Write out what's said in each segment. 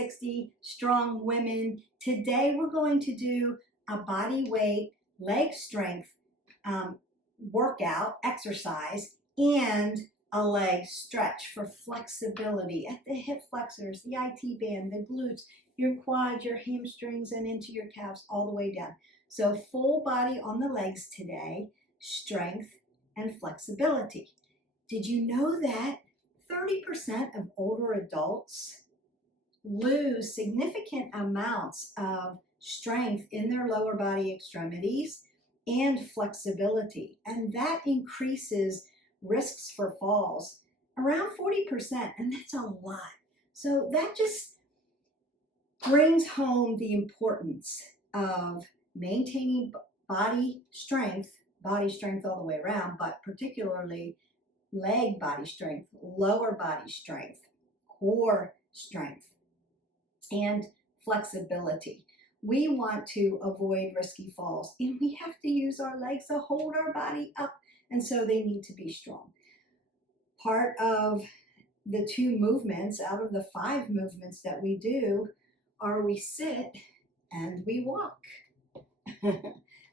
360 strong women. Today we're going to do a body weight leg strength workout exercise and a leg stretch for flexibility at the hip flexors, the IT band, the glutes, your quads, your hamstrings, and into your calves all the way down. So full body on the legs today, strength and flexibility. Did you know that 30% of older adults lose significant amounts of strength in their lower body extremities and flexibility, and that increases risks for falls around 40%, and that's a lot. So that just brings home the importance of maintaining body strength all the way around, but particularly leg body strength, lower body strength, core strength, and flexibility. We want to avoid risky falls, and we have to use our legs to hold our body up, and so they need to be strong. Part of the 2 movements out of the 5 movements that we do are we sit and we walk.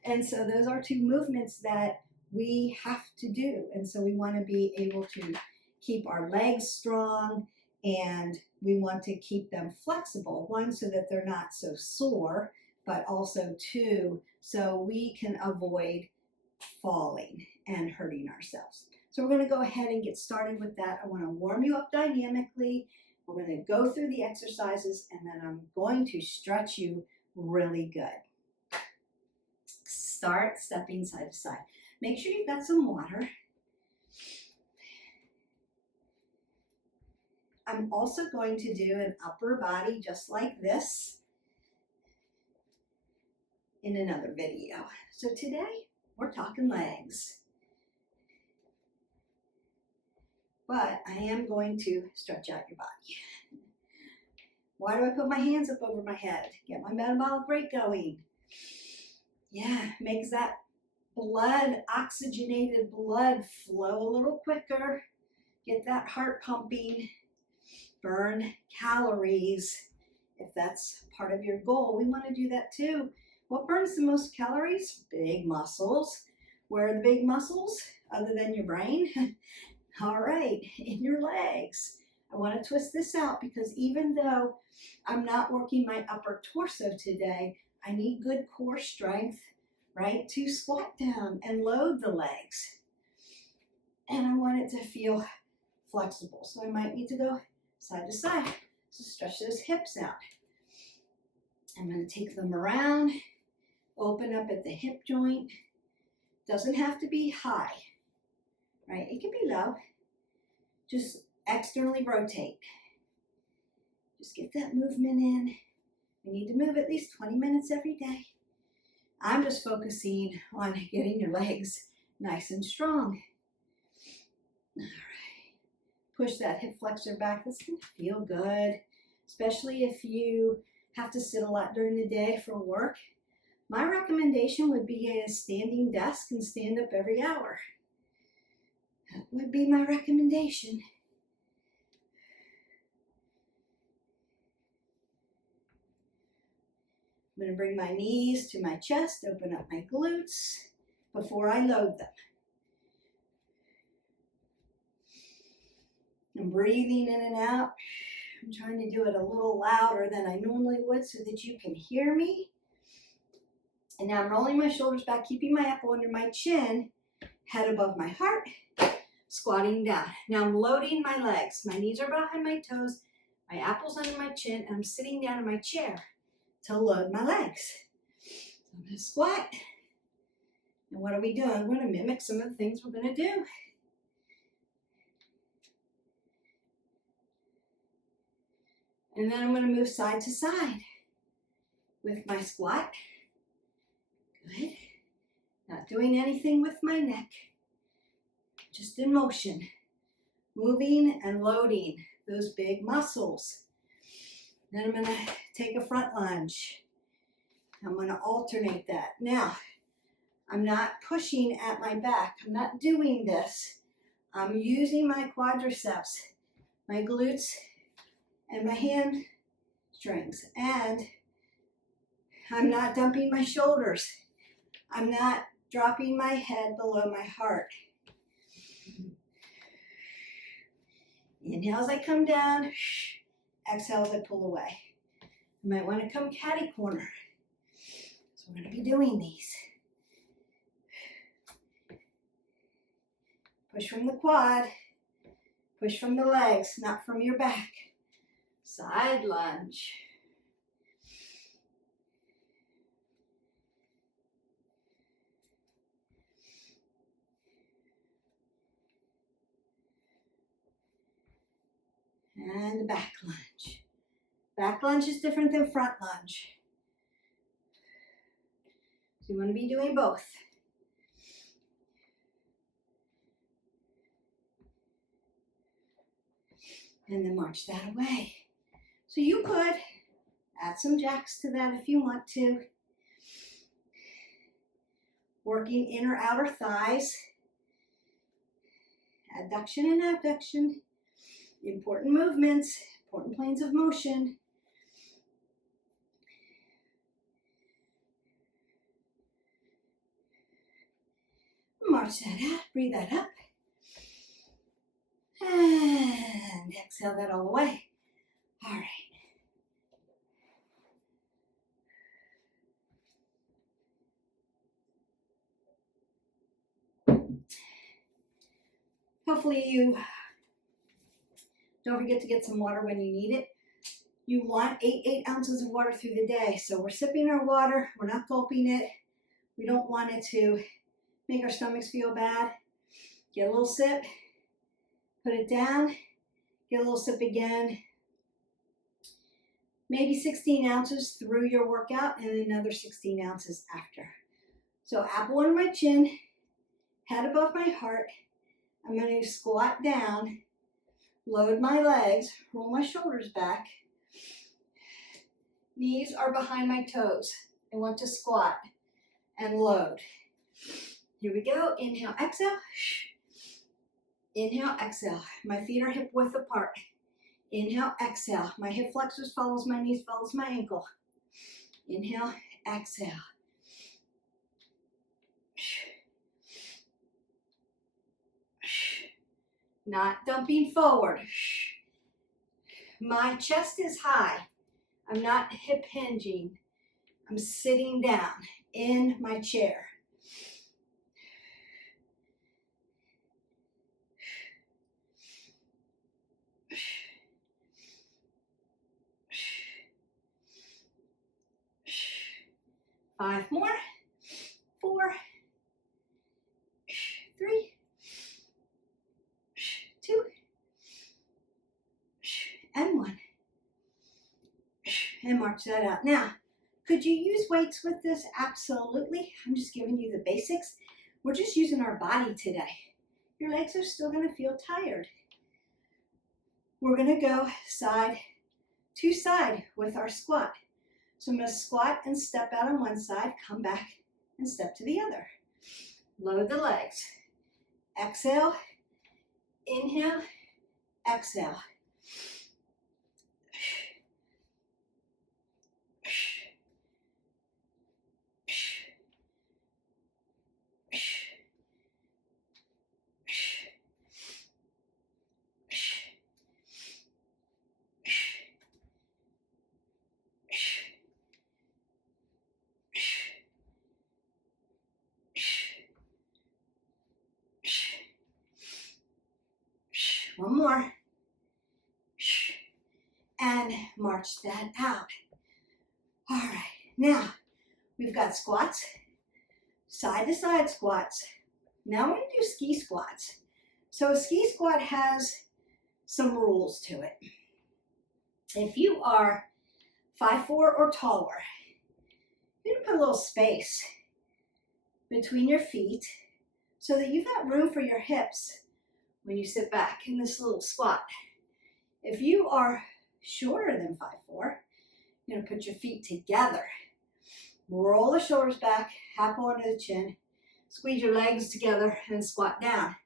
And so those are 2 movements that we have to do, and so we want to be able to keep our legs strong, and we want to keep them flexible, 1, so that they're not so sore, but also 2, so we can avoid falling and hurting ourselves. So we're going to go ahead and get started with that. I want to warm you up dynamically. We're going to go through the exercises, and then I'm going to stretch you really good. Start stepping side to side. Make sure you've got some water. I'm also going to do an upper body just like this in another video. So today we're talking legs, but I am going to stretch out your body. Why do I put my hands up over my head? Get my metabolic rate going. Yeah, makes that blood, oxygenated blood flow a little quicker. Get that heart pumping. Burn calories. If that's part of your goal, we want to do that too. What burns the most calories? Big muscles. Where are the big muscles other than your brain? All right, in your legs. I want to twist this out because even though I'm not working my upper torso today, I need good core strength, right, to squat down and load the legs. And I want it to feel flexible. So I might need to go side to side. So stretch those hips out. I'm going to take them around, open up at the hip joint. Doesn't have to be high, right? It can be low. Just externally rotate. Just get that movement in. We need to move at least 20 minutes every day. I'm just focusing on getting your legs nice and strong. All right. Push that hip flexor back. This can feel good, especially if you have to sit a lot during the day for work. My recommendation would be a standing desk and stand up every hour. That would be my recommendation. I'm going to bring my knees to my chest, open up my glutes before I load them. I'm breathing in and out. I'm trying to do it a little louder than I normally would so that you can hear me. And now I'm rolling my shoulders back, keeping my apple under my chin, head above my heart, squatting down. Now I'm loading my legs. My knees are behind my toes, my apple's under my chin, and I'm sitting down in my chair to load my legs. So I'm going to squat. And what are we doing? We're going to mimic some of the things we're going to do. And then I'm going to move side to side with my squat. Good. Not doing anything with my neck. Just in motion. Moving and loading those big muscles. Then I'm going to take a front lunge. I'm going to alternate that. Now, I'm not pushing at my back. I'm not doing this. I'm using my quadriceps, my glutes, and my hamstrings hamstrings. And I'm not dumping my shoulders. I'm not dropping my head below my heart. Inhale as I come down. Exhale as I pull away. You might want to come catty corner. So we're going to be doing these. Push from the quad. Push from the legs, not from your back. Side lunge. And back lunge. Back lunge is different than front lunge. So you want to be doing both. And then march that away. So you could add some jacks to that if you want to. Working inner outer thighs. Adduction and abduction. Important movements, important planes of motion. March that out, breathe that up. And exhale that all the way. All right. Hopefully you don't forget to get some water when you need it. You want 8 ounces of water through the day. So we're sipping our water. We're not gulping it. We don't want it to make our stomachs feel bad. Get a little sip. Put it down. Get a little sip again. Maybe 16 ounces through your workout and another 16 ounces after. So apple under my chin, head above my heart. I'm going to squat down, load my legs, roll my shoulders back. Knees are behind my toes. I want to squat and load. Here we go. Inhale, exhale. Inhale, exhale. My feet are hip width apart. Inhale, exhale. My hip flexors follows my knees, follows my ankle. Inhale, exhale. Not dumping forward. My chest is high. I'm not hip hinging. I'm sitting down in my chair. Five more. 4, 3, 2, and 1. And march that out. Now, could you use weights with this? Absolutely. I'm just giving you the basics. We're just using our body today. Your legs are still going to feel tired. We're going to go side to side with our squat. So I'm going to squat and step out on one side, come back and step to the other. Load the legs. Exhale, inhale, exhale. One more. And march that out. All right, now we've got squats, side to side squats. Now we're going to do ski squats. So a ski squat has some rules to it. If you are 5'4" or taller, you're going to put a little space between your feet so that you've got room for your hips when you sit back in this little squat. If you are shorter than 5'4", you're going to put your feet together. Roll the shoulders back, apple under the chin, squeeze your legs together and squat down.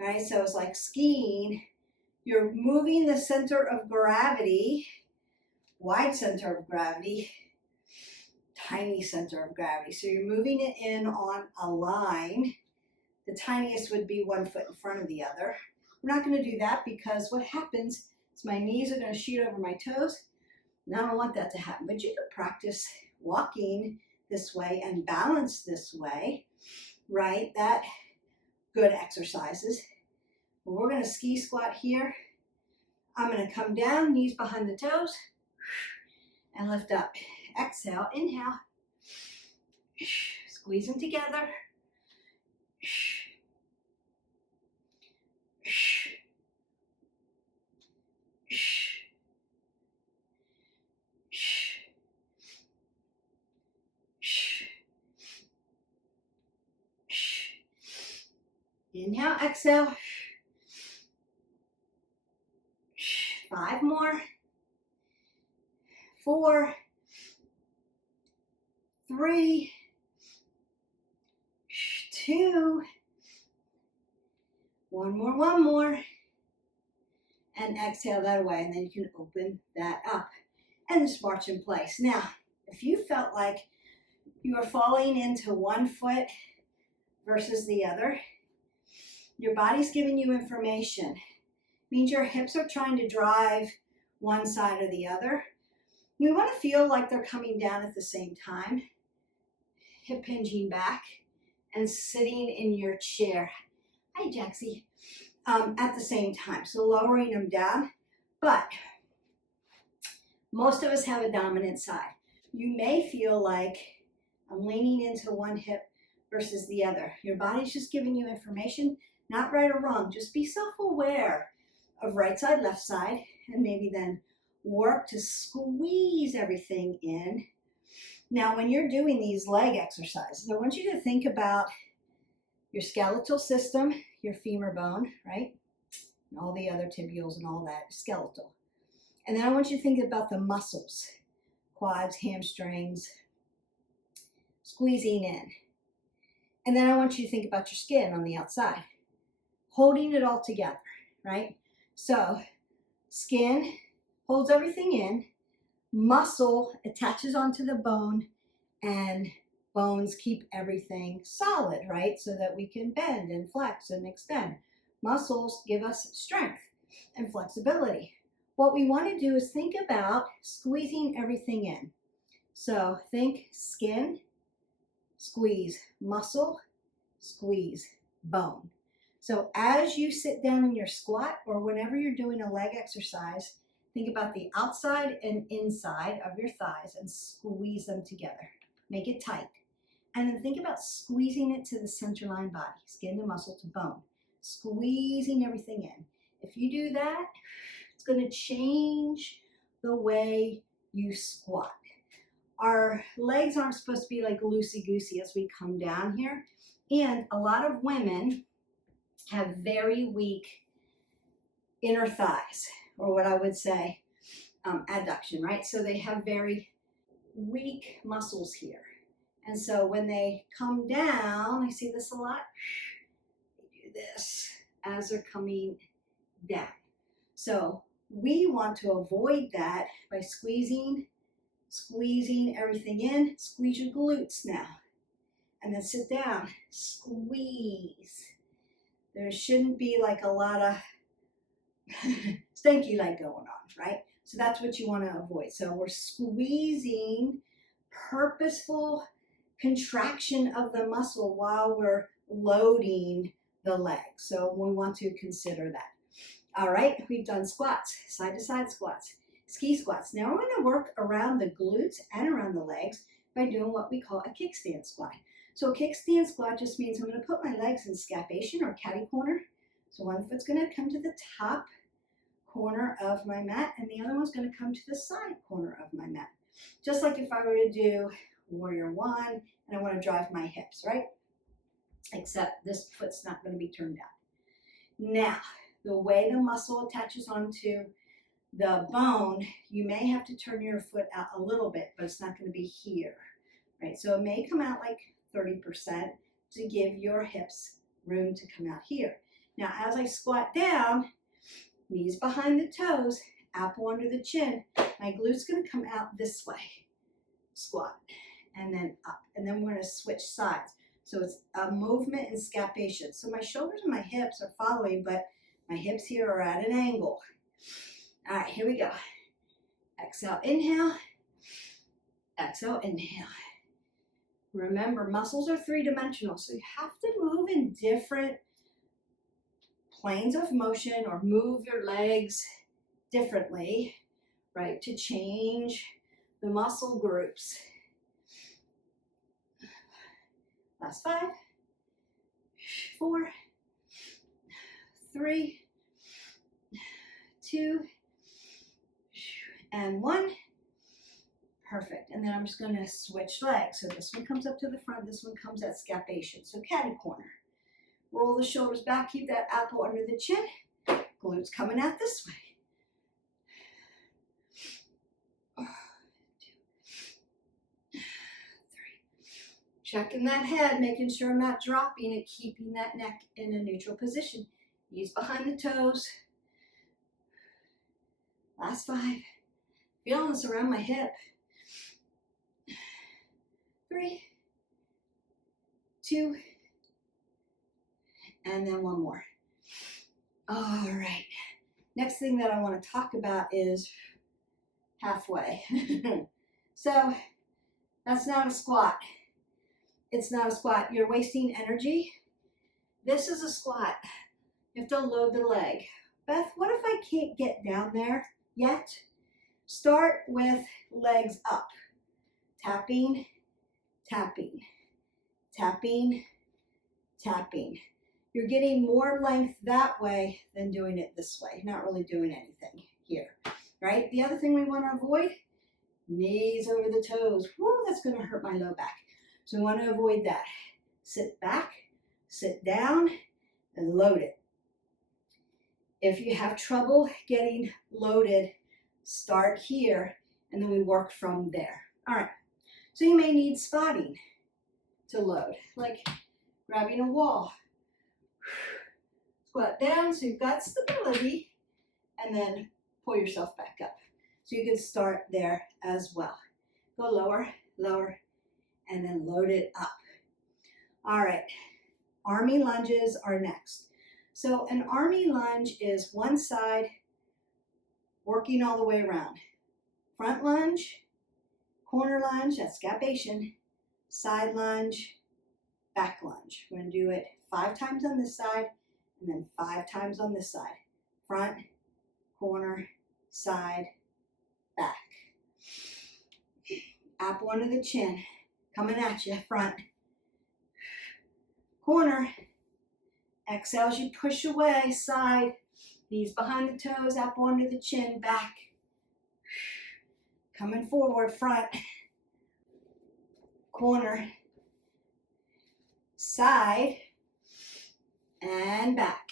All right, so it's like skiing. You're moving the center of gravity wide center of gravity, tiny center of gravity. So you're moving it in on a line. The tiniest would be 1 foot in front of the other. We're not going to do that because what happens is my knees are going to shoot over my toes. And I don't want that to happen. But you could practice walking this way and balance this way, right? That good exercises. We're going to ski squat here. I'm going to come down, knees behind the toes, and lift up. Exhale, inhale. Squeeze them together. Inhale, exhale. 5 more. 4, 3, 2, one more, and exhale that away, and then you can open that up and just march in place. Now, if you felt like you are falling into one foot versus the other, your body's giving you information. It means your hips are trying to drive one side or the other. We want to feel like they're coming down at the same time. Hip hinging back and sitting in your chair. Hi, Jaxie. At the same time. So lowering them down. But most of us have a dominant side. You may feel like I'm leaning into one hip versus the other. Your body's just giving you information, not right or wrong. Just be self-aware of right side, left side, and maybe then work to squeeze everything in. Now, when you're doing these leg exercises, I want you to think about your skeletal system, your femur bone, right? And all the other tibials and all that, skeletal. And then I want you to think about the muscles, quads, hamstrings, squeezing in. And then I want you to think about your skin on the outside, holding it all together, right? So skin holds everything in, muscle attaches onto the bone, and bones keep everything solid, right? So that we can bend and flex and extend. Muscles give us strength and flexibility. What we want to do is think about squeezing everything in. So think skin, squeeze muscle, squeeze bone. So as you sit down in your squat or whenever you're doing a leg exercise, think about the outside and inside of your thighs and squeeze them together. Make it tight. And then think about squeezing it to the centerline body, skin to muscle to bone. Squeezing everything in. If you do that, it's going to change the way you squat. Our legs aren't supposed to be like loosey-goosey as we come down here. And a lot of women have very weak inner thighs, or what I would say adduction, right? So they have very weak muscles here. And so when they come down, I see this a lot, they do this as they're coming down. So we want to avoid that by squeezing everything in. Squeeze your glutes now. And then sit down, squeeze. There shouldn't be like a lot of stanky leg going on, right? So that's what you want to avoid. So we're squeezing, purposeful contraction of the muscle while we're loading the leg. So we want to consider that. All right, we've done squats, side to side squats, ski squats. Now we're going to work around the glutes and around the legs by doing what we call a kickstand squat. So a kickstand squat just means I'm going to put my legs in scapation or catty corner. So one foot's going to come to the top corner of my mat and the other one's going to come to the side corner of my mat. Just like if I were to do warrior one and I want to drive my hips, right? Except this foot's not going to be turned down. Now, the way the muscle attaches onto the bone, you may have to turn your foot out a little bit, but it's not going to be here, right? So it may come out like 30% to give your hips room to come out here. Now, as I squat down, knees behind the toes, apple under the chin, My glute's gonna come out this way, squat, and then up. And then we're gonna switch sides. So it's a movement in scapation. So my shoulders and my hips are following, but my hips here are at an angle. All right, here we go. Exhale, inhale. Exhale, inhale. Remember, muscles are three-dimensional, so you have to move in different planes of motion or move your legs differently, right, to change the muscle groups. Last 5, 4, 3, 2, and 1. Perfect. And then I'm just going to switch legs. So this one comes up to the front, this one comes at scapation. So catty corner. Roll the shoulders back, keep that apple under the chin. Glutes coming out this way. 1, 2, 3. Checking that head, making sure I'm not dropping it, keeping that neck in a neutral position. Knees behind the toes. Last 5. Feeling this around my hip. 3, 2, and then 1 more. All right. Next thing that I want to talk about is halfway. So that's not a squat. It's not a squat. You're wasting energy. This is a squat. You have to load the leg. Beth, what if I can't get down there yet? Start with legs up. Tapping, tapping, tapping, tapping. You're getting more length that way than doing it this way. Not really doing anything here, right? The other thing we want to avoid, knees over the toes. Woo, that's going to hurt my low back. So we want to avoid that. Sit back, sit down, and load it. If you have trouble getting loaded, start here, and then we work from there. All right. So you may need spotting to load, like grabbing a wall. Squat down so you've got stability, and then pull yourself back up. So you can start there as well. Go lower, lower, and then load it up. All right, army lunges are next. So an army lunge is one side working all the way around. Front lunge, corner lunge, that's scapation, side lunge, back lunge. We're going to do it 5 times on this side and then 5 times on this side. Front, corner, side, back. Apple under the chin, coming at you, front, corner. Exhale as you push away, side, knees behind the toes, apple under the chin, back. Coming forward, front, corner, side, and back.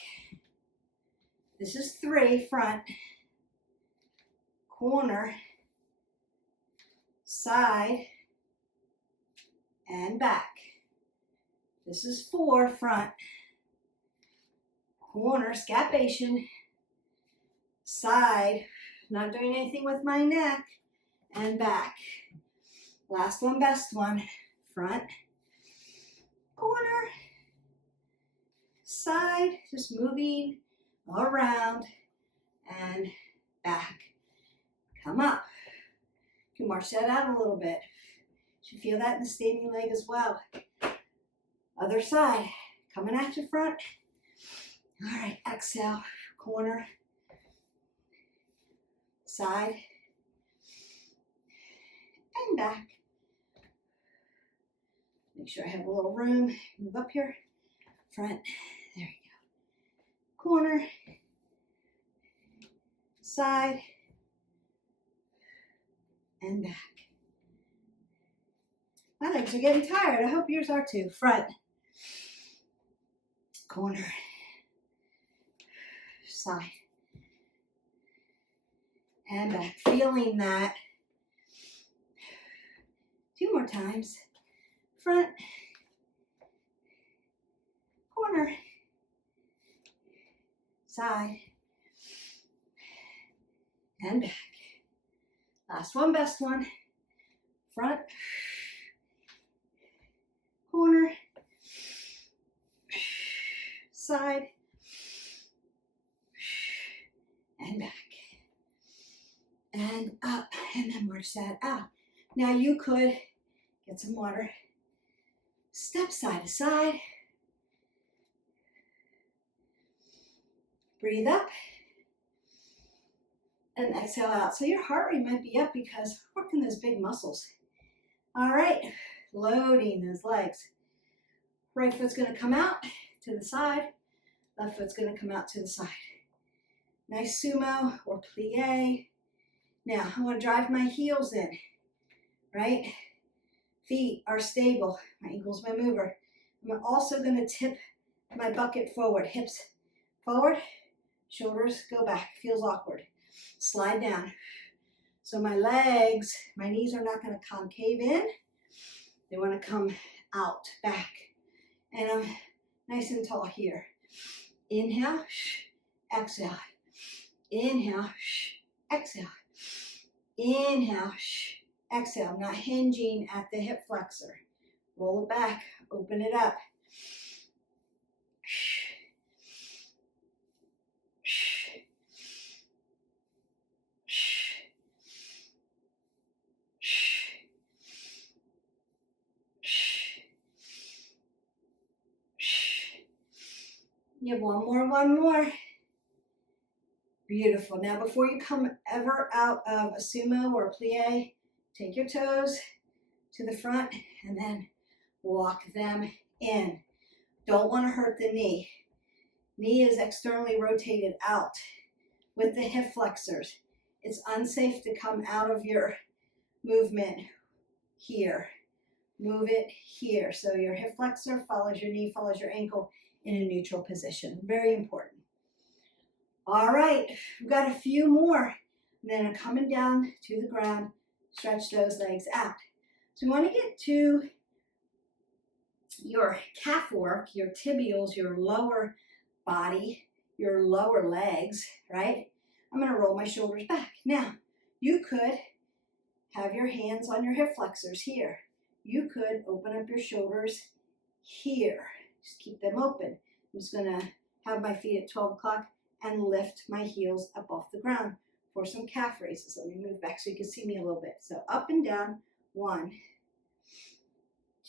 This is 3, front, corner, side, and back. This is 4, front, corner, scapation, side, not doing anything with my neck, and back. Last one, best one, front, corner, side, just moving around and back. Come up. You can march that out a little bit. You feel that in the standing leg as well. Other side, coming at you, front. All right, exhale, corner, side, and back. Make sure I have a little room. Move up here, front, there you go. Corner, side, and back. My legs are getting tired. I hope yours are too. Front, corner, side, and back. Feeling that. 2 more times. Front, corner, side, and back. Last one, best one. Front, corner, side, and back. And up, and then march that out. Now you could get some water, step side to side, breathe up, and exhale out. So your heart rate might be up because we're working those big muscles. All right, loading those legs. Right foot's gonna come out to the side, left foot's gonna come out to the side. Nice sumo or plie. Now, I wanna drive my heels in, right? Feet are stable, my ankle's my mover. I'm also gonna tip my bucket forward, hips forward, shoulders go back, feels awkward. Slide down. So my legs, my knees are not gonna concave in. They wanna come out, back. And I'm nice and tall here. Inhale, exhale. Inhale, exhale. Inhale, exhale. I'm not hinging at the hip flexor. Roll it back, open it up. You have one more. Beautiful. Now before you come ever out of a sumo or a plie, take your toes to the front and then walk them in. Don't want to hurt the knee. Knee is externally rotated out with the hip flexors. It's unsafe to come out of your movement here. Move it here. So your hip flexor follows your knee, follows your ankle in a neutral position. Very important. All right, we've got a few more. And then I'm coming down to the ground, stretch those legs out. So we want to get to your calf work, your tibials, your lower body, your lower legs, right? I'm going to roll my shoulders back. Now, you could have your hands on your hip flexors here. You could open up your shoulders here. Just keep them open. I'm just going to have my feet at 12 o'clock and lift my heels up off the ground for some calf raises. Let me move back so you can see me a little bit. So up and down, 1,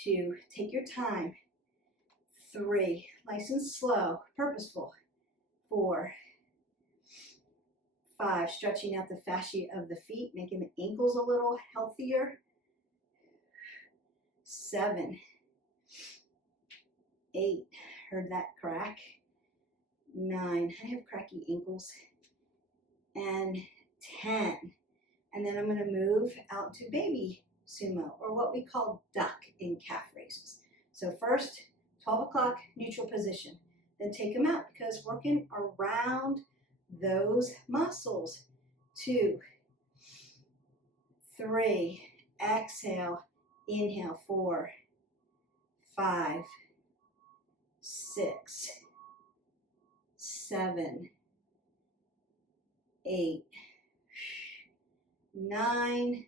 2, take your time, 3, nice and slow, purposeful, 4, 5, stretching out the fascia of the feet, making the ankles a little healthier, 7, 8, heard that crack, 9, I have cracky ankles, and 10. And then I'm going to move out to baby sumo, or what we call duck in calf raises. So first, 12 o'clock, neutral position. Then take them out because working around those muscles. 2, 3, exhale, inhale, 4, 5, 6, 7, 8, 9,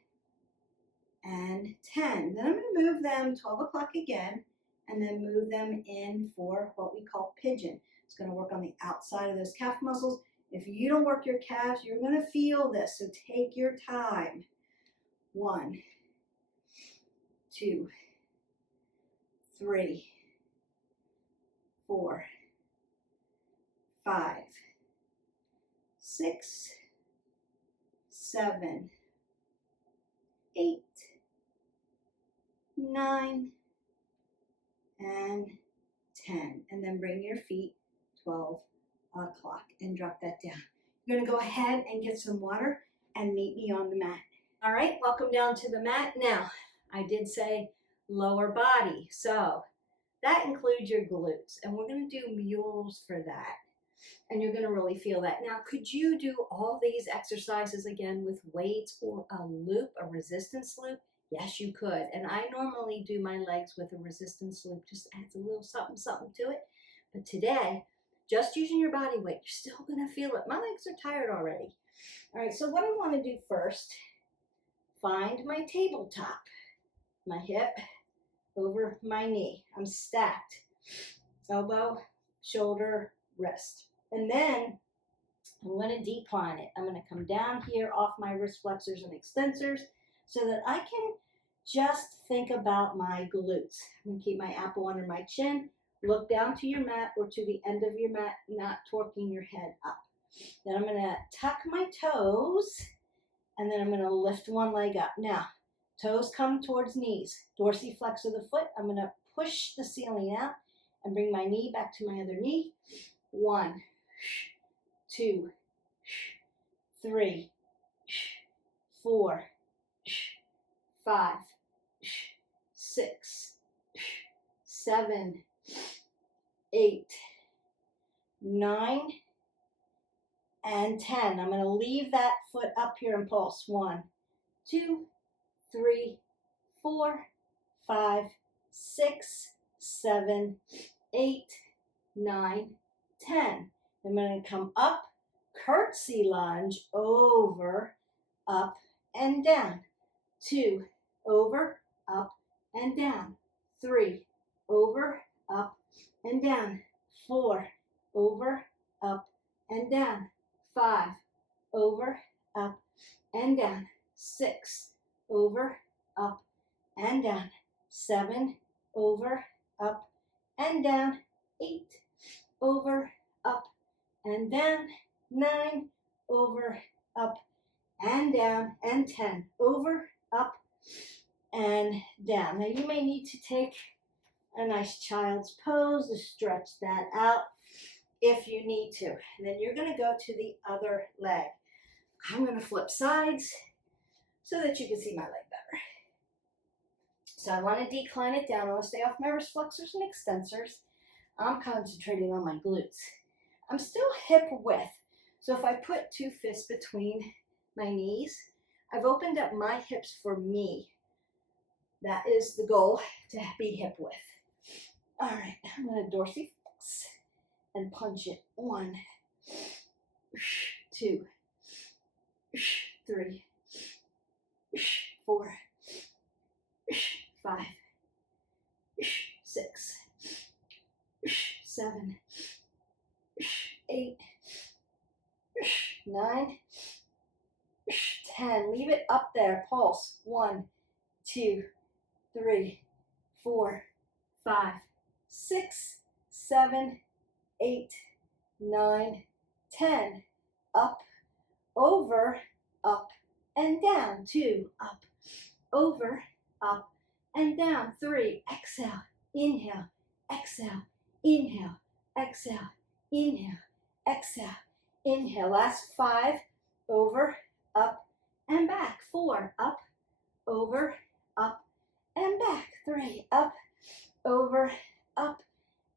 and 10. Then I'm going to move them 12 o'clock again, and then move them in for what we call pigeon. It's going to work on the outside of those calf muscles. If you don't work your calves, you're going to feel this, so take your time. 1, 2, 3, 4, 5, 6, 7, 8, 9, and 10. And then bring your feet 12 o'clock and drop that down. You're going to go ahead and get some water and meet me on the mat. All right, welcome down to the mat. Now, I did say lower body, so that includes your glutes, and we're going to do mules for that. And you're going to really feel that. Now, could you do all these exercises again with weights or a loop, a resistance loop? Yes, you could. And I normally do my legs with a resistance loop, just adds a little something, something to it. But today, just using your body weight, you're still going to feel it. My legs are tired already. All right, so what I want to do first find my tabletop, my hip over my knee. I'm stacked. Elbow, shoulder, wrist. And then I'm going to decline it. I'm going to come down here off my wrist flexors and extensors so that I can just think about my glutes. I'm going to keep my apple under my chin. Look down to your mat or to the end of your mat, not torquing your head up. Then I'm going to tuck my toes, and then I'm going to lift one leg up. Now, toes come towards knees. Dorsiflex of the foot. I'm going to push the ceiling out and bring my knee back to my other knee. 1, 2, 3, 4, 5, 6, 7, 8, 9, and 10. I'm going to leave that foot up here and pulse. 1, 2, 3, 4, 5, 6, 7, 8, 9, 10. I'm going to come up, curtsy lunge, over, up, and down. 2, over, up, and down. 3, over, up, and down. 4, over, up, and down. 5, over, up, and down. 6, over, up, and down. 7, over, up, and down. 8, over, up, and down. 9, over, up, and down. And 10, over, up, and down. Now you may need to take a nice child's pose to stretch that out if you need to. And then you're going to go to the other leg. I'm going to flip sides so that you can see my leg better. So I want to decline it down. I want to stay off my wrist flexors and extensors. I'm concentrating on my glutes. I'm still hip width. So if I put 2 fists between my knees, I've opened up my hips for me. That is the goal, to be hip width. All right, I'm going to dorsiflex and punch it. 1, 2, 3, 4, 5, 6, 7, 8, 9, 10. Leave it up there. Pulse. 1, 2, 3, 4, 5, 6, 7, 8, 9, 10. Up, over, up, and down. 2, up, over, up, and down. 3, exhale, inhale, exhale, inhale, exhale, inhale, exhale, inhale. Last 5, over, up, and back. 4, up, over, up, and back. 3, up, over, up,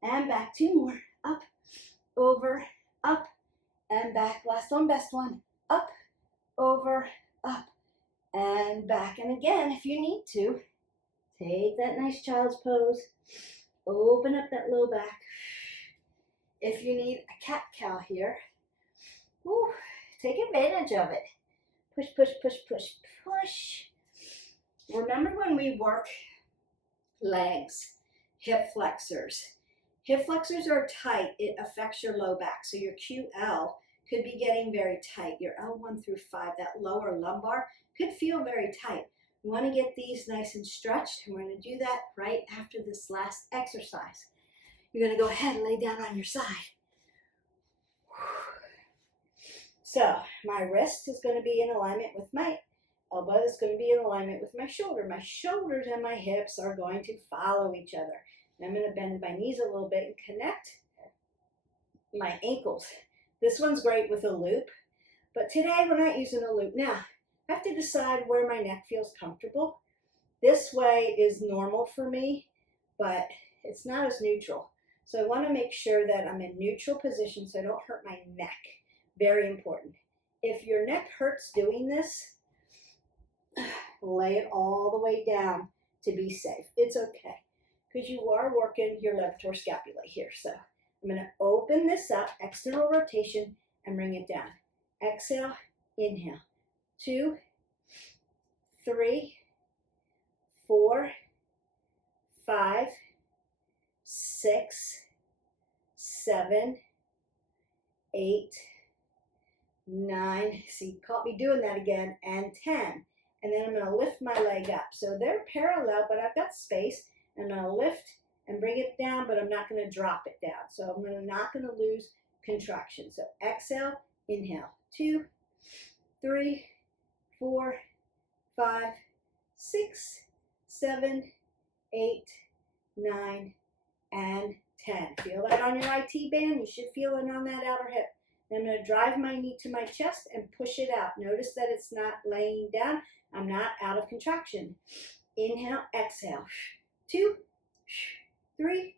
and back. 2 more. Up, over, up, and back. Last one, best one. Up, over, up, and back. And again, if you need to, take that nice child's pose. Open up that low back. If you need a cat-cow here, take advantage of it. Push, push, push, push, push. Remember when we work legs, hip flexors. Hip flexors are tight. It affects your low back. So your QL could be getting very tight. Your L1 through 5, that lower lumbar, could feel very tight. We want to get these nice and stretched, and we're going to do that right after this last exercise. You're going to go ahead and lay down on your side. So my wrist is going to be in alignment with my elbow. Is going to be in alignment with my shoulder. My shoulders and my hips are going to follow each other. And I'm going to bend my knees a little bit and connect my ankles. This one's great with a loop, but today we're not using a loop. Now, I have to decide where my neck feels comfortable. This way is normal for me, but it's not as neutral. So I want to make sure that I'm in neutral position so I don't hurt my neck. Very important. If your neck hurts doing this, lay it all the way down to be safe. It's okay, because you are working your levator scapula here. So I'm going to open this up, external rotation, and bring it down. Exhale, inhale. 2, 3, 4, 5, 6, 7, 8, 9. See, you caught me doing that again. And 10. And then I'm going to lift my leg up. So they're parallel, but I've got space. I'm going to lift and bring it down, but I'm not going to drop it down. So I'm not going to lose contraction. So exhale, inhale. 2, 3, 4, 5, 6, 7, 8, 9, and 10. Feel that on your IT band. You should feel it on that outer hip. Then I'm going to drive my knee to my chest and push it out. Notice that it's not laying down. I'm not out of contraction. Inhale, exhale. 2, 3,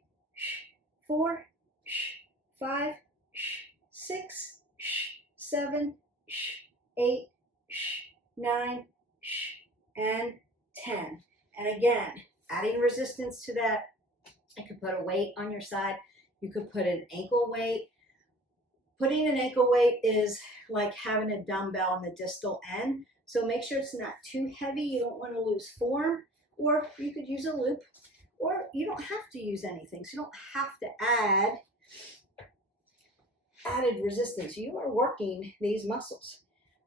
4, 5, 6, 7, 8, 9, and 10. And again, adding resistance to that. You could put a weight on your side. You could put an ankle weight. Putting an ankle weight is like having a dumbbell on the distal end. So make sure it's not too heavy. You don't want to lose form. Or you could use a loop. Or you don't have to use anything. So you don't have to add added resistance. You are working these muscles.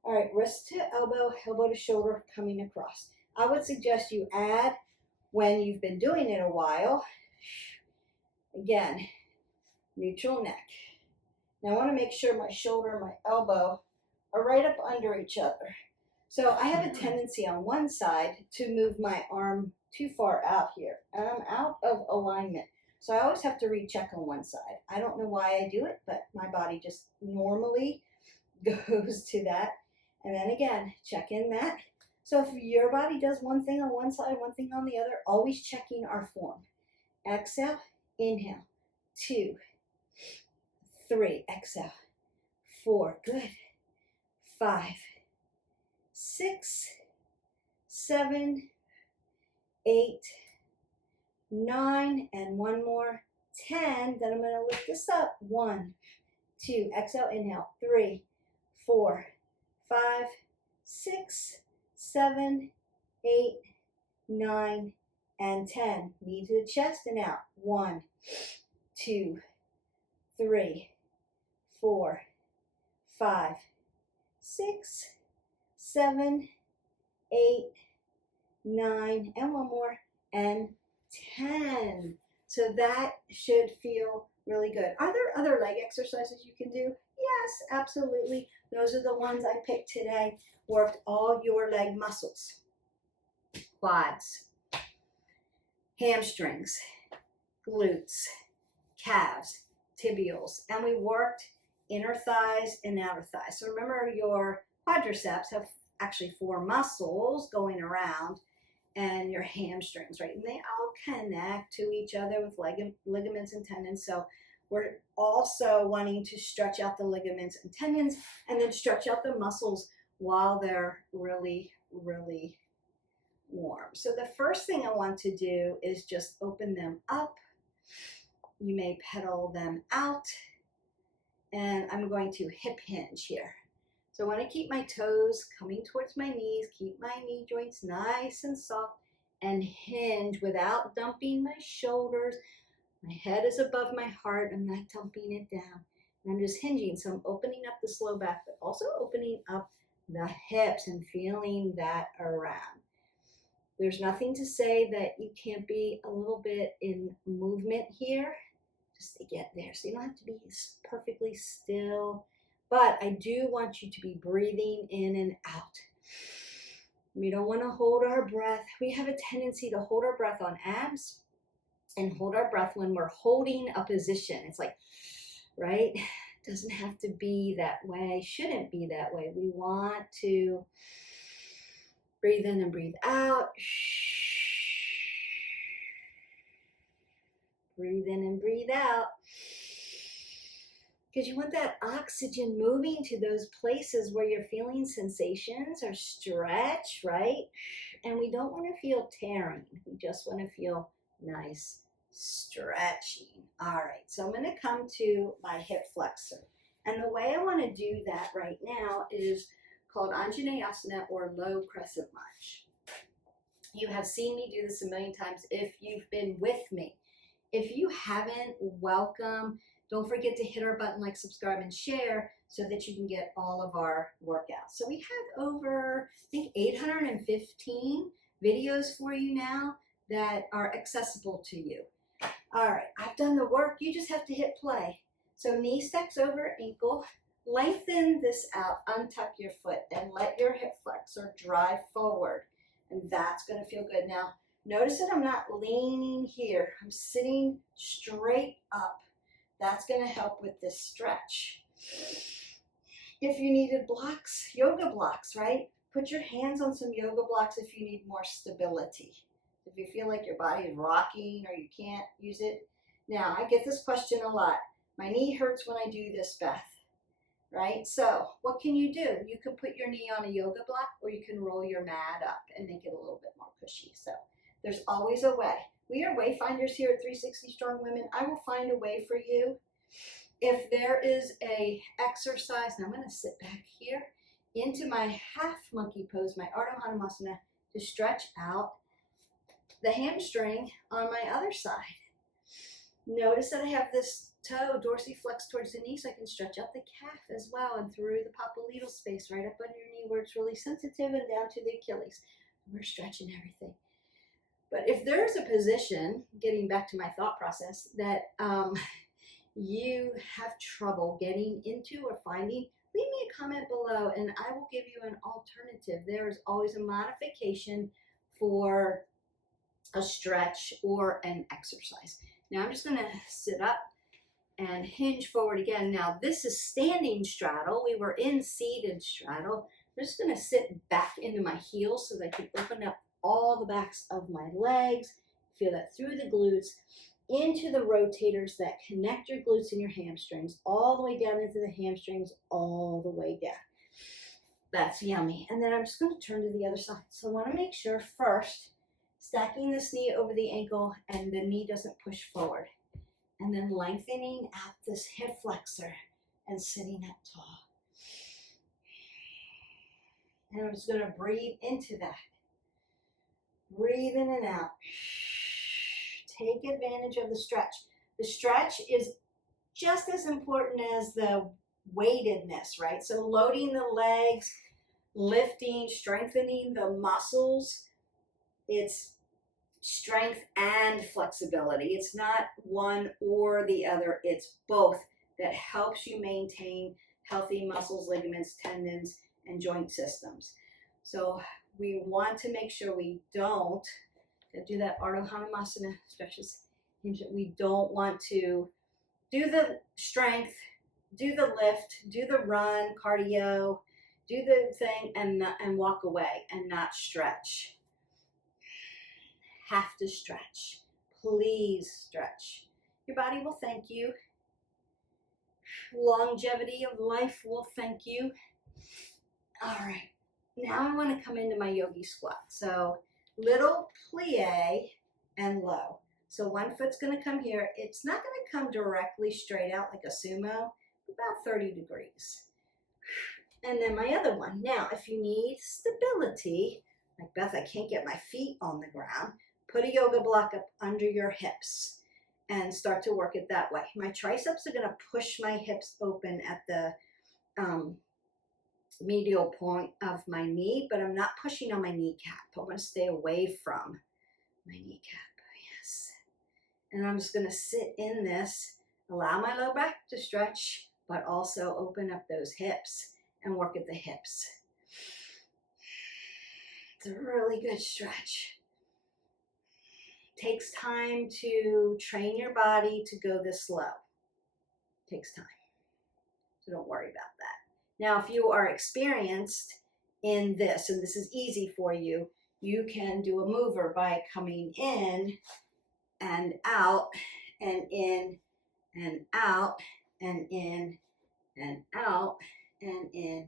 All right, wrist to elbow, elbow to shoulder coming across. I would suggest you add when you've been doing it a while. Again, neutral neck. Now I want to make sure my shoulder and my elbow are right up under each other. So I have a tendency on one side to move my arm too far out here, and I'm out of alignment. So I always have to recheck on one side. I don't know why I do it, but my body just normally goes to that. And then again, check in that. So if your body does one thing on one side, one thing on the other, always checking our form. Exhale, inhale, 2, 3, exhale, 4, good, 5, 6, 7, 8, 9, and one more, 10. Then I'm going to lift this up. 1, 2, exhale, inhale, 3, 4, 5, 6, 7, 8, 9, and 10. Knee to the chest and out. 1, 2, 3, 4, 5, 6, 7, 8, 9, and one more, and 10. So that should feel really good. Are there other leg exercises you can do? Yes, absolutely. Those are the ones I picked today. Worked all your leg muscles. Quads, hamstrings, glutes, calves, tibials, and we worked inner thighs and outer thighs. So remember, your quadriceps have actually 4 muscles going around, and your hamstrings, right? And they all connect to each other with ligaments and tendons. So we're also wanting to stretch out the ligaments and tendons, and then stretch out the muscles while they're really, really warm. So the first thing I want to do is just open them up. You may pedal them out, and I'm going to hip hinge here. So I want to keep my toes coming towards my knees, keep my knee joints nice and soft, and hinge without dumping my shoulders. My head is above my heart. I'm not dumping it down. And I'm just hinging. So I'm opening up the slow back, but also opening up the hips and feeling that around. There's nothing to say that you can't be a little bit in movement here just to get there. So you don't have to be perfectly still. But I do want you to be breathing in and out. We don't want to hold our breath. We have a tendency to hold our breath on abs and hold our breath when we're holding a position. It's like, right? Doesn't have to be that way. Shouldn't be that way. We want to breathe in and breathe out. Breathe in and breathe out. Because you want that oxygen moving to those places where you're feeling sensations or stretch, right? And we don't want to feel tearing. We just want to feel nice stretching. All right, so I'm going to come to my hip flexor. And the way I want to do that right now is called Anjaneyasana, or low crescent lunge. You have seen me do this a million times if you've been with me. If you haven't, welcome. Don't forget to hit our button, like, subscribe, and share so that you can get all of our workouts. So we have over, I think, 815 videos for you now that are accessible to you. All right, I've done the work. You just have to hit play. So knee stacks over ankle. Lengthen this out, untuck your foot, and let your hip flexor drive forward. And that's going to feel good. Now, notice that I'm not leaning here. I'm sitting straight up. That's going to help with this stretch. If you needed blocks, yoga blocks, right? Put your hands on some yoga blocks if you need more stability. If you feel like your body is rocking or you can't use it. Now, I get this question a lot. My knee hurts when I do this, Beth. Right? So what can you do? You can put your knee on a yoga block, or you can roll your mat up and make it a little bit more cushy. So there's always a way. We are wayfinders here at 360 Strong Women. I will find a way for you. If there is a exercise, and I'm going to sit back here into my half monkey pose, my Ardha Hanumasana, to stretch out the hamstring on my other side. Notice that I have this toe dorsiflex towards the knee, so I can stretch out the calf as well, and through the popliteal space right up under your knee where it's really sensitive, and down to the Achilles. We're stretching everything. But if there's a position, getting back to my thought process, that you have trouble getting into or finding, leave me a comment below and I will give you an alternative. There is always a modification for a stretch or an exercise. Now I'm just going to sit up and hinge forward again. Now this is standing straddle. We were in seated straddle. I'm just going to sit back into my heels so that I can open up all the backs of my legs. Feel that through the glutes, into the rotators that connect your glutes and your hamstrings, all the way down into the hamstrings, all the way down. That's yummy. And then I'm just going to turn to the other side. So I want to make sure first, stacking this knee over the ankle and the knee doesn't push forward. And then lengthening out this hip flexor and sitting up tall. And I'm just going to breathe into that. Breathe in and out. Take advantage of the stretch. The stretch is just as important as the weightedness, right? So loading the legs, lifting, strengthening the muscles. It's strength and flexibility. It's not one or the other. It's both that helps you maintain healthy muscles, ligaments, tendons, and joint systems. So we want to make sure we don't do that Ardha Hanumasana stretches. We don't want to do the strength, do the lift, do the run, cardio, do the thing, and walk away and not stretch. Have to stretch. Please stretch. Your body will thank you. Longevity of life will thank you. All right. Now I want to come into my yogi squat. So little plie and low. So one foot's going to come here. It's not going to come directly straight out like a sumo, about 30 degrees. And then my other one. Now, if you need stability, like Beth, I can't get my feet on the ground, put a yoga block up under your hips and start to work it that way. My triceps are going to push my hips open at the medial point of my knee, but I'm not pushing on my kneecap. I want to stay away from my kneecap. Yes. And I'm just going to sit in this, allow my low back to stretch, but also open up those hips and work at the hips. It's a really good stretch. Takes time to train your body to go this slow. Takes time. So don't worry about that. Now, if you are experienced in this, and this is easy for you, you can do a mover by coming in and out and in and out and in and out and in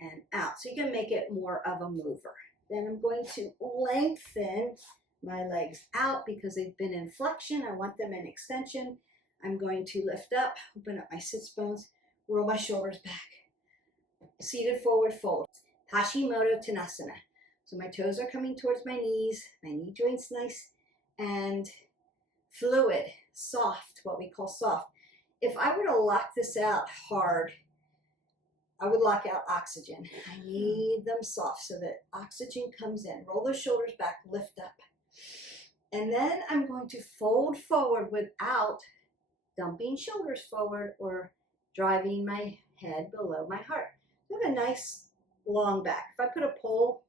and out. So you can make it more of a mover. Then I'm going to lengthen my legs out because they've been in flexion. I want them in extension. I'm going to lift up, open up my sits bones, roll my shoulders back. Seated forward fold, Hashimoto Tanasana. So my toes are coming towards my knees, my knee joint's nice and fluid, soft, what we call soft. If I were to lock this out hard, I would lock out oxygen. I need them soft so that oxygen comes in. Roll the shoulders back, lift up. And then I'm going to fold forward without dumping shoulders forward or driving my head below my heart. I have a nice long back. If I put a pole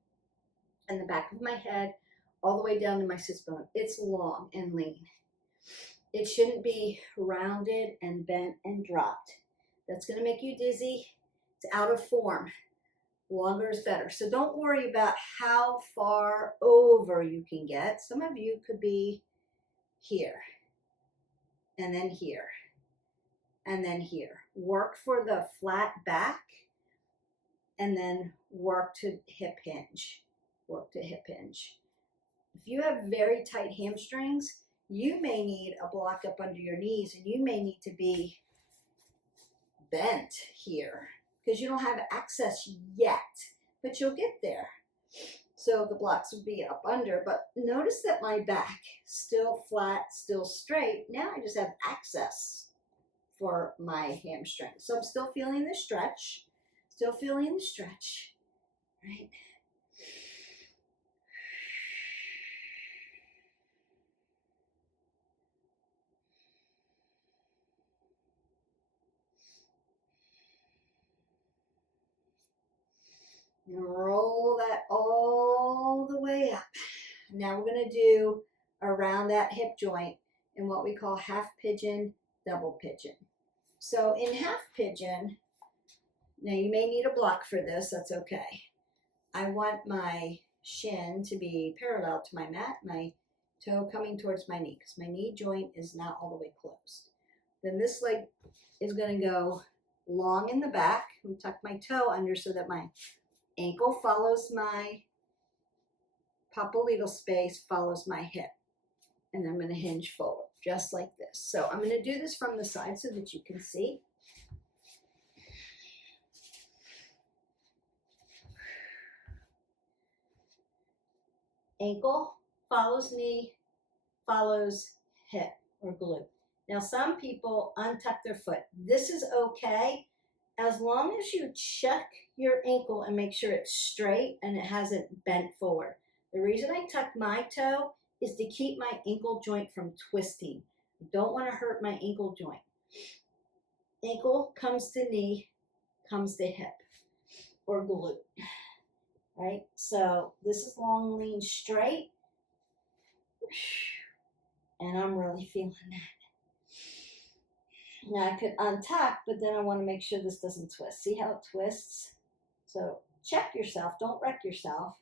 in the back of my head all the way down to my sits bone, it's long and lean. It shouldn't be rounded and bent and dropped. That's going to make you dizzy. It's out of form. Longer is better. So don't worry about how far over you can get. Some of you could be here, and then here, and then here. Work for the flat back, and then work to hip hinge. Work to hip hinge. If you have very tight hamstrings, you may need a block up under your knees, and you may need to be bent here because you don't have access yet, but you'll get there. So the blocks would be up under, but notice that my back still flat, still straight. Now I just have access for my hamstring. So I'm still feeling the stretch, right? And roll that all the way up. Now we're going to do around that hip joint in what we call half pigeon, double pigeon. So in half pigeon, now you may need a block for this, that's okay. I want my shin to be parallel to my mat, my toe coming towards my knee because my knee joint is not all the way closed. Then this leg is going to go long in the back. I'm tuck my toe under so that my ankle follows my popliteal space, follows my hip. And I'm going to hinge forward, just like this. So I'm going to do this from the side so that you can see. Ankle follows knee, follows hip or glute. Now some people untuck their foot. This is okay as long as you check your ankle and make sure it's straight and it hasn't bent forward. The reason I tuck my toe is to keep my ankle joint from twisting. I don't want to hurt my ankle joint. Ankle comes to knee, comes to hip or glute, right? So this is long, lean, straight, and I'm really feeling that. Now I could untuck, but then I want to make sure this doesn't twist. See how it twists? So check yourself, don't wreck yourself,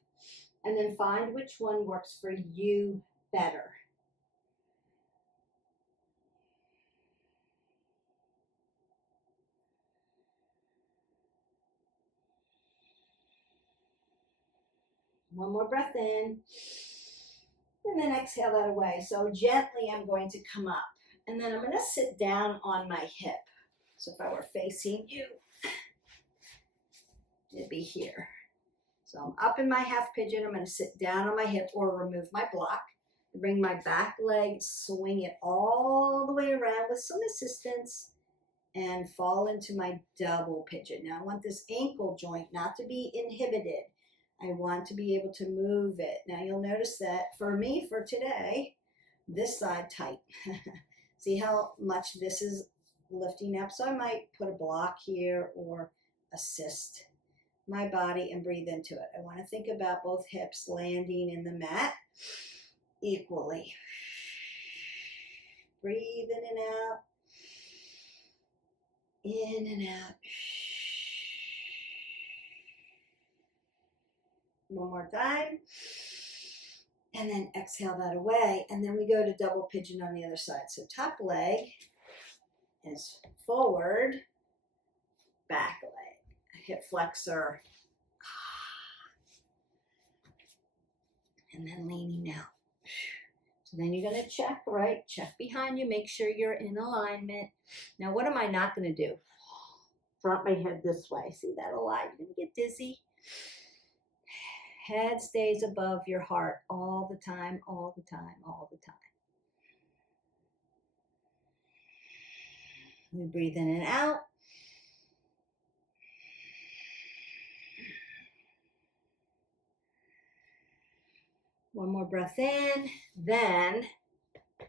and then find which one works for you better. One more breath in, and then exhale that away. So gently I'm going to come up, and then I'm going to sit down on my hip. So if I were facing you, it'd be here. So I'm up in my half pigeon. I'm going to sit down on my hip or remove my block. Bring my back leg, swing it all the way around with some assistance, and fall into my double pigeon. Now I want this ankle joint not to be inhibited. I want to be able to move it. Now you'll notice that for me, for today, this side tight. See how much this is lifting up? So I might put a block here or assist my body and breathe into it. I want to think about both hips landing in the mat equally. Breathe in and out. In and out. One more time. And then exhale that away. And then we go to double pigeon on the other side. So top leg is forward, back leg, hip flexor. And then leaning out. So then you're going to check, right? Check behind you. Make sure you're in alignment. Now, what am I not going to do? Drop my head this way. See that a lot? You're going to get dizzy. Head stays above your heart all the time, all the time, all the time. We breathe in and out. One more breath in, then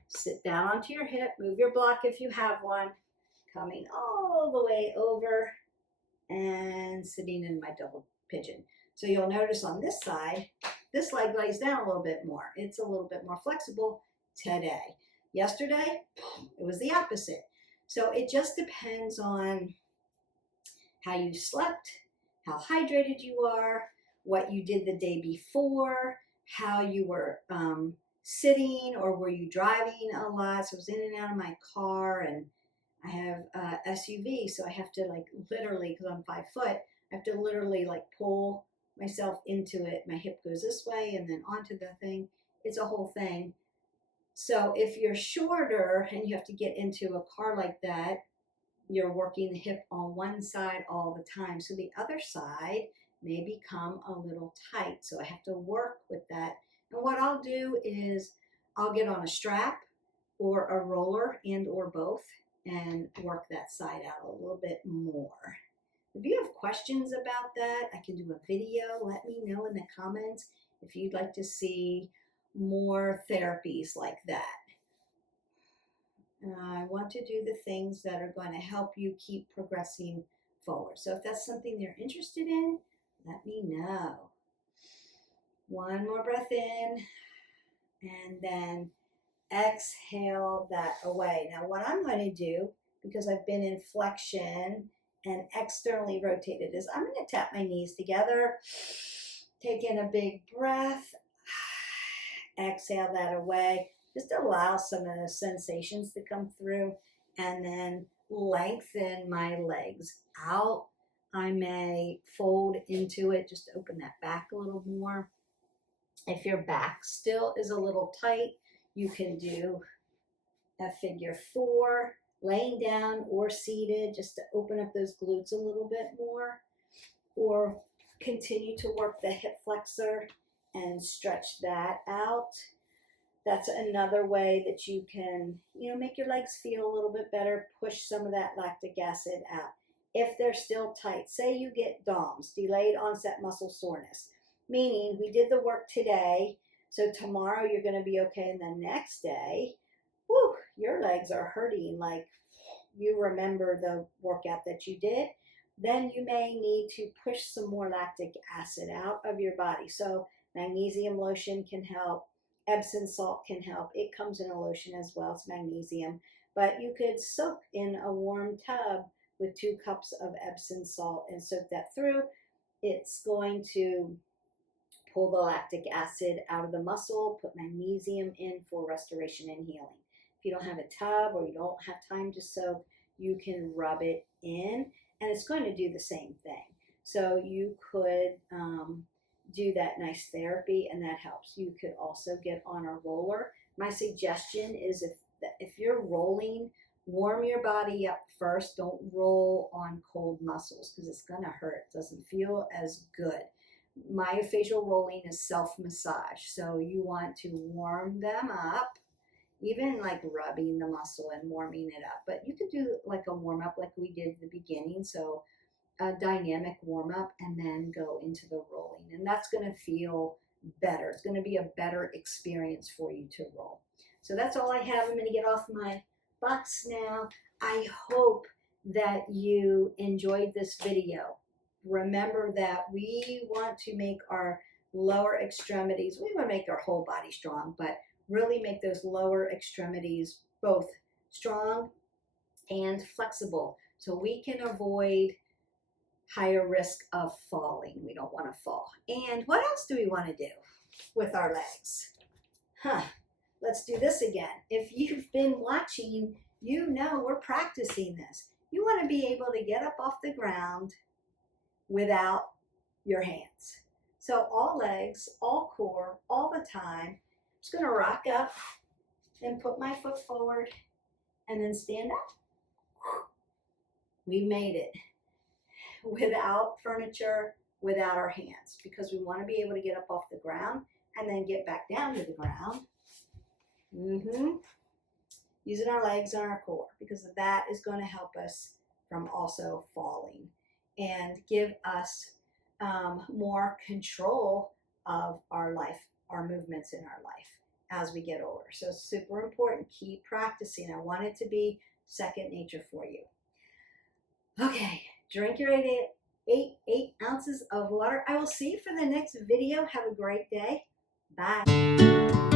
sit down onto your hip, move your block if you have one, coming all the way over and sitting in my double pigeon. So you'll notice on this side, this leg lays down a little bit more. It's a little bit more flexible today. Yesterday, it was the opposite. So it just depends on how you slept, how hydrated you are, what you did the day before, how you were sitting, or were you driving a lot? So I was in and out of my car, and I have SUV, so I have to like literally, because I'm 5 foot, I have to literally like pull myself into it. My hip goes this way and then onto the thing. It's a whole thing. So if you're shorter and you have to get into a car like that, you're working the hip on one side all the time. So the other side may become a little tight. So I have to work with that. And what I'll do is I'll get on a strap or a roller and or both and work that side out a little bit more. If you have questions about that, I can do a video. Let me know in the comments if you'd like to see more therapies like that. I want to do the things that are going to help you keep progressing forward. So if that's something you're interested in, let me know. One more breath in, and then exhale that away. Now what I'm going to do, because I've been in flexion and externally rotated, is I'm going to tap my knees together, take in a big breath, exhale that away. Just allow some of the sensations to come through, and then lengthen my legs out. I may fold into it, just to open that back a little more. If your back still is a little tight, you can do a figure 4, laying down or seated, just to open up those glutes a little bit more, or continue to work the hip flexor and stretch that out. That's another way that you can, make your legs feel a little bit better, push some of that lactic acid out. If they're still tight, say you get DOMS, delayed onset muscle soreness, meaning we did the work today, so tomorrow you're going to be okay, and the next day, whew, your legs are hurting like you remember the workout that you did, then you may need to push some more lactic acid out of your body. So magnesium lotion can help. Epsom salt can help. It comes in a lotion as well. It's magnesium. But you could soak in a warm tub with 2 cups of Epsom salt and soak that through. It's going to pull the lactic acid out of the muscle, put magnesium in for restoration and healing. If you don't have a tub or you don't have time to soak, you can rub it in, and it's going to do the same thing. So you could do that nice therapy, and that helps. You could also get on a roller. My suggestion is if you're rolling, warm your body up first. Don't roll on cold muscles because it's going to hurt. It doesn't feel as good. Myofascial rolling is self-massage, so you want to warm them up, even like rubbing the muscle and warming it up. But you could do like a warm-up like we did at the beginning, so a dynamic warm-up, and then go into the rolling, and that's going to feel better. It's going to be a better experience for you to roll. So that's all I have. I'm going to get off my box now. I hope that you enjoyed this video. Remember that we want to make our lower extremities, we want to make our whole body strong, but really make those lower extremities both strong and flexible, so we can avoid higher risk of falling. We don't want to fall. And what else do we want to do with our legs? Let's do this again. If you've been watching, you know we're practicing this. You want to be able to get up off the ground without your hands. So all legs, all core, all the time. I'm just going to rock up and put my foot forward and then stand up. We made it. Without furniture, without our hands, because we want to be able to get up off the ground and then get back down to the ground. Using our legs and our core, because that is going to help us from also falling and give us more control of our life, our movements in our life as we get older. So it's super important. Keep practicing. I want it to be second nature for you. Okay, drink your 8 ounces of water. I will see you for the next video. Have a great day. Bye.